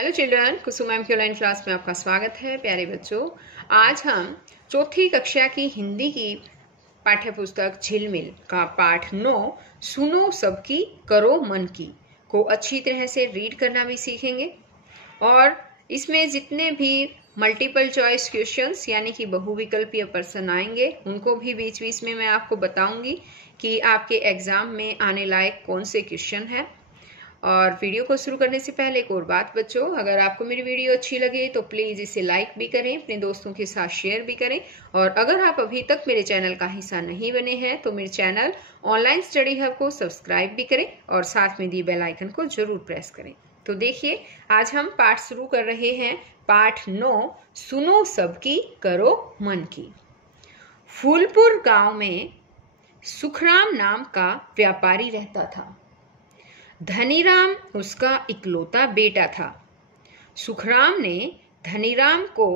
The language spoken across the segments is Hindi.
हेलो चिल्ड्रन, कुसुम मैम की ऑनलाइन क्लास में आपका स्वागत है। प्यारे बच्चों, आज हम चौथी कक्षा की हिंदी की पाठ्य पुस्तक झिलमिल का पाठ 9 सुनो सबकी करो मन की को अच्छी तरह से रीड करना भी सीखेंगे। और इसमें जितने भी मल्टीपल चॉइस क्वेश्चंस यानी कि बहुविकल्पीय प्रश्न आएंगे उनको भी बीच बीच में मैं आपको बताऊंगी कि आपके एग्जाम में आने लायक कौन से क्वेश्चन है। और वीडियो को शुरू करने से पहले एक और बात बच्चों, अगर आपको मेरी वीडियो अच्छी लगे तो प्लीज इसे लाइक भी करें, अपने दोस्तों के साथ शेयर भी करें। और अगर आप अभी तक मेरे चैनल का हिस्सा नहीं बने हैं तो मेरे चैनल ऑनलाइन स्टडी हब को सब्सक्राइब भी करें और साथ में दिए बेल आइकन को जरूर प्रेस करें। तो देखिए, आज हम पाठ शुरू कर रहे हैं। पाठ 9 सुनो सबकी करो मन की। फूलपुर गांव में सुखराम नाम का व्यापारी रहता था। धनीराम उसका इकलौता बेटा था। सुखराम ने धनीराम को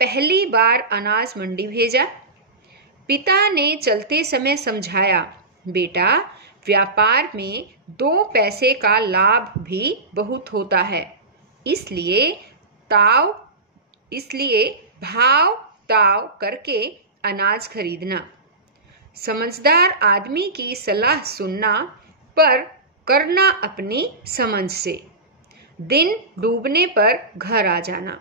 पहली बार अनाज मंडी भेजा। पिता ने चलते समय समझाया, बेटा, व्यापार में 2 पैसे का लाभ भी बहुत होता है, इसलिए भाव ताव करके अनाज खरीदना। समझदार आदमी की सलाह सुनना पर करना अपनी समझ से। दिन डूबने पर घर आ जाना।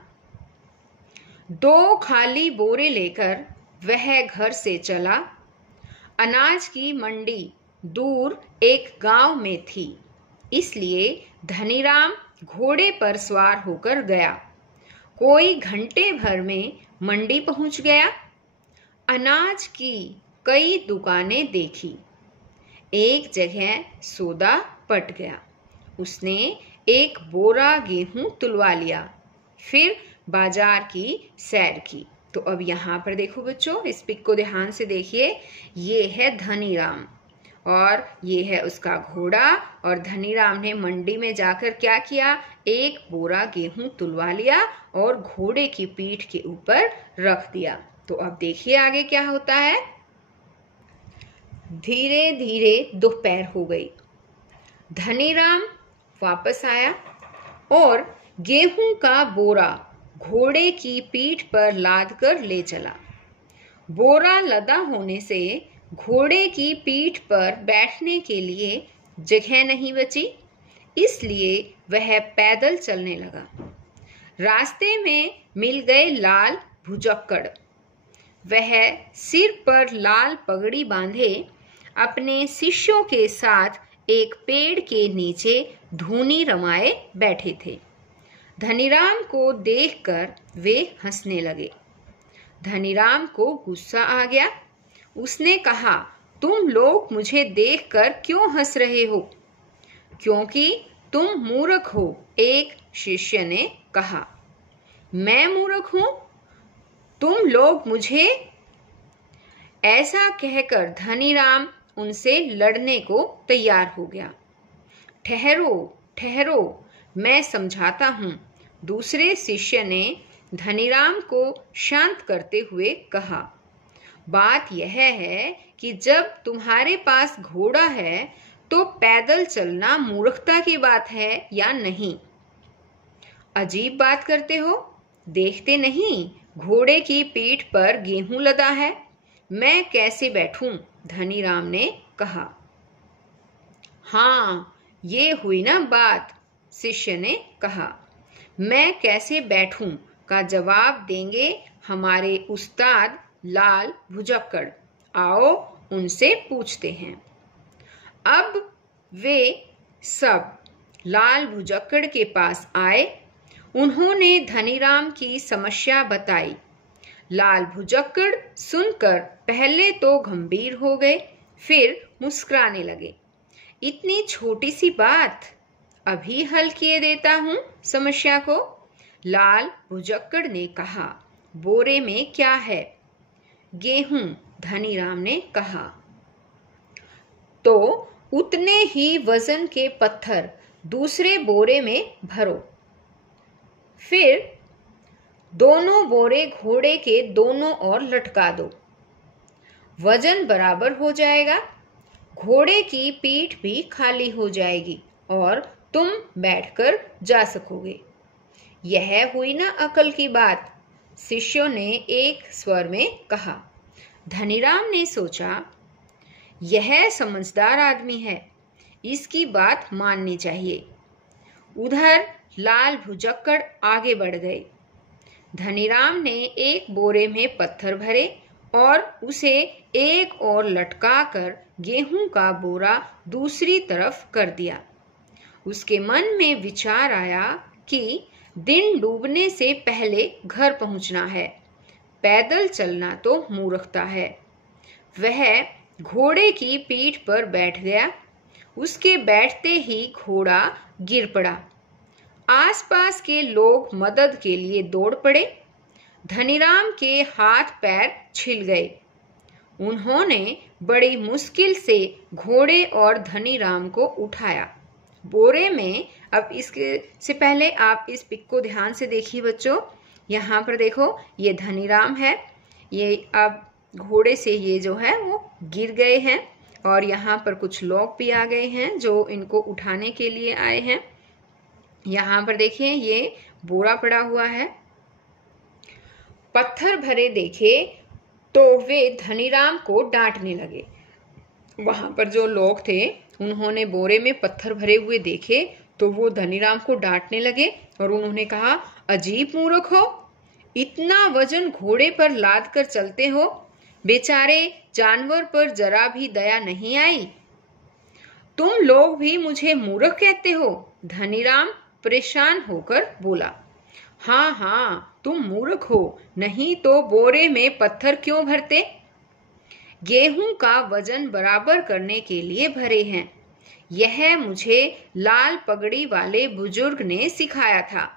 2 खाली बोरे लेकर वह घर से चला। अनाज की मंडी दूर एक गांव में थी, इसलिए धनीराम घोड़े पर सवार होकर गया। कोई घंटे भर में मंडी पहुंच गया। अनाज की कई दुकानें देखी। एक जगह सौदा पट गया। उसने एक बोरा गेहूं तुलवा लिया, फिर बाजार की सैर की। तो अब यहाँ पर देखो बच्चों, इस पिक को ध्यान से देखिए। ये है धनीराम और ये है उसका घोड़ा। और धनीराम ने मंडी में जाकर क्या किया, एक बोरा गेहूं तुलवा लिया और घोड़े की पीठ के ऊपर रख दिया। तो अब देखिए आगे क्या होता है। धीरे धीरे दोपहर हो गई। धनीराम वापस आया और गेहूं का बोरा घोड़े की पीठ पर लाद कर ले चला। बोरा लदा होने से घोड़े की पीठ पर बैठने के लिए जगह नहीं बची, इसलिए वह पैदल चलने लगा। रास्ते में मिल गए लाल भुजक्कड़। वह सिर पर लाल पगड़ी बांधे अपने शिष्यों के साथ एक पेड़ के नीचे धूनी रमाए बैठे थे। धनीराम को देखकर वे हंसने लगे। धनीराम को गुस्सा आ गया। उसने कहा, तुम लोग मुझे देखकर क्यों हंस रहे हो? क्योंकि तुम मूर्ख हो, एक शिष्य ने कहा। मैं मूर्ख हूं? तुम लोग मुझे? ऐसा कहकर धनीराम उनसे लड़ने को तैयार हो गया। ठहरो ठहरो, मैं समझाता हूं, दूसरे शिष्य ने धनीराम को शांत करते हुए कहा। बात यह है कि जब तुम्हारे पास घोड़ा है तो पैदल चलना मूर्खता की बात है या नहीं? अजीब बात करते हो। देखते नहीं घोड़े की पीठ पर गेहूं लदा है, मैं कैसे बैठूं? धनीराम ने कहा। हाँ, ये हुई ना बात, शिष्य ने कहा। मैं कैसे बैठूं का जवाब देंगे हमारे उस्ताद लाल भुजक्कड़। आओ उनसे पूछते हैं। अब वे सब लाल भुजक्कड़ के पास आए। उन्होंने धनीराम की समस्या बताई। लाल भुजक्कड़ सुनकर पहले तो गंभीर हो गए, फिर मुस्कुराने लगे। इतनी छोटी सी बात, अभी हल किए देता हूं समस्या को, लाल भुजक्कड़ ने कहा। बोरे में क्या है? गेहूं, धनीराम ने कहा। तो उतने ही वजन के पत्थर दूसरे बोरे में भरो, फिर दोनों बोरे घोड़े के दोनों ओर लटका दो। वजन बराबर हो जाएगा, घोड़े की पीठ भी खाली हो जाएगी और तुम बैठकर जा सकोगे। यह हुई ना अकल की बात, शिष्यों ने एक स्वर में कहा। धनीराम ने सोचा, यह समझदार आदमी है, इसकी बात माननी चाहिए। उधर लाल भुजक्कड़ आगे बढ़ गए। धनीराम ने एक बोरे में पत्थर भरे और उसे एक और लटका कर गेहूं का बोरा दूसरी तरफ कर दिया। उसके मन में विचार आया कि दिन डूबने से पहले घर पहुंचना है, पैदल चलना तो मूर्खता है। वह घोड़े की पीठ पर बैठ गया। उसके बैठते ही घोड़ा गिर पड़ा। आसपास के लोग मदद के लिए दौड़ पड़े। धनीराम के हाथ पैर छिल गए। उन्होंने बड़ी मुश्किल से घोड़े और धनीराम को उठाया। बोरे में, अब इसके से पहले आप इस पिक को ध्यान से देखिए बच्चों। यहाँ पर देखो, ये धनीराम है, ये अब घोड़े से ये जो है वो गिर गए हैं और यहाँ पर कुछ लोग भी आ गए हैं जो इनको उठाने के लिए आए हैं। यहाँ पर देखिए ये बोरा पड़ा हुआ है। पत्थर भरे देखे तो वे धनीराम को डांटने लगे। वहां पर जो लोग थे उन्होंने बोरे में पत्थर भरे हुए देखे तो वो धनीराम को डांटने लगे और उन्होंने कहा, अजीब मूर्ख हो, इतना वजन घोड़े पर लाद कर चलते हो, बेचारे जानवर पर जरा भी दया नहीं आई। तुम लोग भी मुझे मूर्ख कहते हो? धनीराम परेशान होकर बोला। हाँ हाँ, तुम मूर्ख हो, नहीं तो बोरे में पत्थर क्यों भरते? गेहूं का वजन बराबर करने के लिए भरे हैं। यह मुझे लाल पगड़ी वाले बुजुर्ग ने सिखाया था।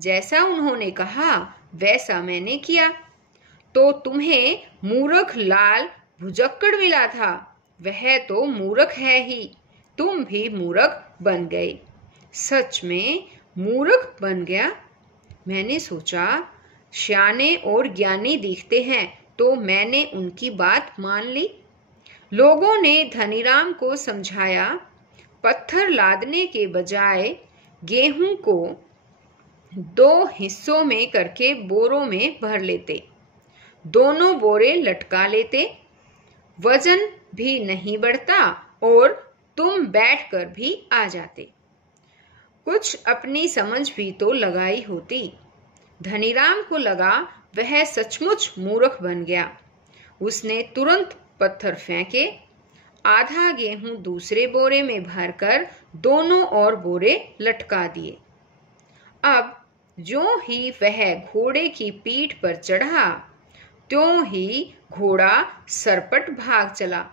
जैसा उन्होंने कहा वैसा मैंने किया। तो तुम्हें मूर्ख लाल भुजक्कड़ मिला था। वह तो मूर्ख है ही, तुम भी मूर्ख बन गए। सच में मूर्ख बन गया। मैंने सोचा श्याने और ज्ञानी दिखते हैं तो मैंने उनकी बात मान ली। लोगों ने धनीराम को समझाया, पत्थर लादने के बजाय गेहूं को 2 हिस्सों में करके बोरों में भर लेते, दोनों बोरे लटका लेते, वजन भी नहीं बढ़ता और तुम बैठकर भी आ जाते। कुछ अपनी समझ भी तो लगाई होती। धनीराम को लगा वह सचमुच मूर्ख बन गया। उसने तुरंत पत्थर फेंके, आधा गेहूं दूसरे बोरे में भरकर दोनों और बोरे लटका दिए। अब ज्यों ही वह घोड़े की पीठ पर चढ़ा त्यों ही घोड़ा सरपट भाग चला।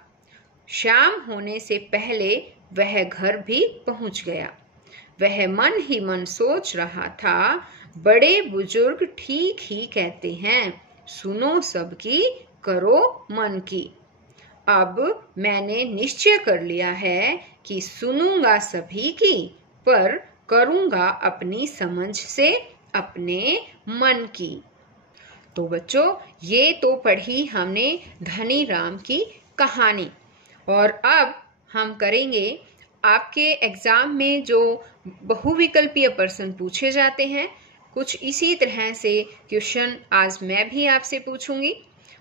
शाम होने से पहले वह घर भी पहुंच गया। वह मन ही मन सोच रहा था, बड़े बुजुर्ग ठीक ही कहते हैं, सुनो सबकी, करो मन की। अब मैंने निश्चय कर लिया है कि सुनूंगा सभी की, पर करूंगा अपनी समझ से, अपने मन की। तो बच्चों, ये तो पढ़ी हमने धनीराम की कहानी। और अब हम करेंगे आपके एग्जाम में जो बहुविकल्पीय प्रश्न पूछे जाते हैं, कुछ इसी तरह से क्वेश्चन आज मैं भी आपसे पूछूंगी।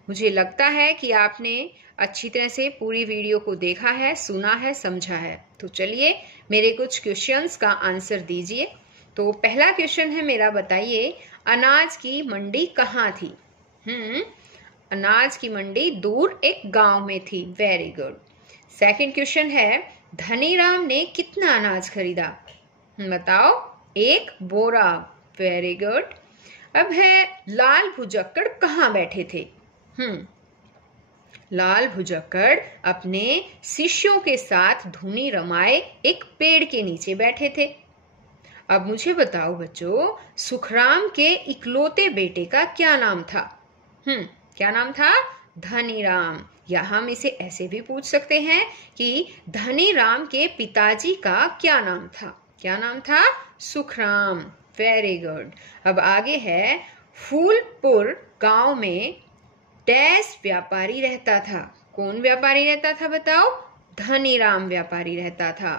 मुझे लगता है कि आपने अच्छी तरह से पूरी वीडियो को देखा है, सुना है, समझा है। तो चलिए मेरे कुछ क्वेश्चंस का आंसर दीजिए। तो पहला क्वेश्चन है मेरा, बताइए अनाज की मंडी कहाँ थी? अनाज की मंडी दूर एक गांव में थी। Very good. सेकंड क्वेश्चन है, धनीराम ने कितना अनाज खरीदा? बताओ। 1 बोरा। Very good. अब है, लाल भुजक्कड़ कहाँ बैठे थे? लाल भुजक्कड़ अपने शिष्यों के साथ धुनी रमाए एक पेड़ के नीचे बैठे थे। अब मुझे बताओ बच्चों, सुखराम के इकलौते बेटे का क्या नाम था? क्या नाम था? धनीराम। या हम इसे ऐसे भी पूछ सकते हैं कि धनीराम के पिताजी का क्या नाम था? क्या नाम था? सुखराम। Very good. अब आगे है, फूलपुर गांव में डैश व्यापारी रहता था। कौन व्यापारी रहता था बताओ? धनीराम व्यापारी रहता था।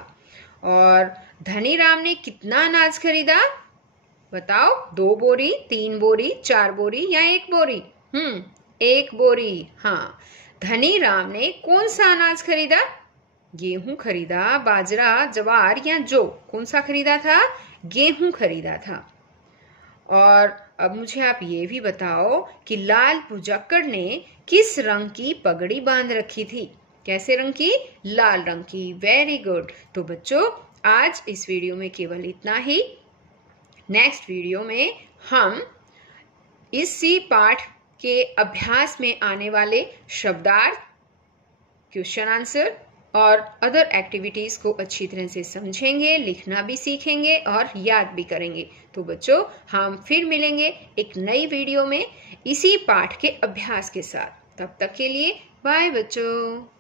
और धनीराम ने कितना अनाज खरीदा? बताओ, 2 बोरी, 3 बोरी, 4 बोरी या 1 बोरी? 1 बोरी। हाँ। धनी राम ने कौन सा अनाज खरीदा? गेहूं खरीदा, बाजरा, ज्वार या जौ? कौन सा खरीदा था? गेहूं खरीदा था। और अब मुझे आप ये भी बताओ कि लाल भुजक्कड़ ने किस रंग की पगड़ी बांध रखी थी? कैसे रंग की? लाल रंग की। Very good. तो बच्चों, आज इस वीडियो में केवल इतना ही। नेक्स्ट वीडियो में हम इसी पाठ के अभ्यास में आने वाले शब्दार्थ, क्वेश्चन आंसर और अदर एक्टिविटीज को अच्छी तरह से समझेंगे, लिखना भी सीखेंगे और याद भी करेंगे। तो बच्चों, हम फिर मिलेंगे एक नई वीडियो में इसी पाठ के अभ्यास के साथ। तब तक के लिए बाय बच्चों।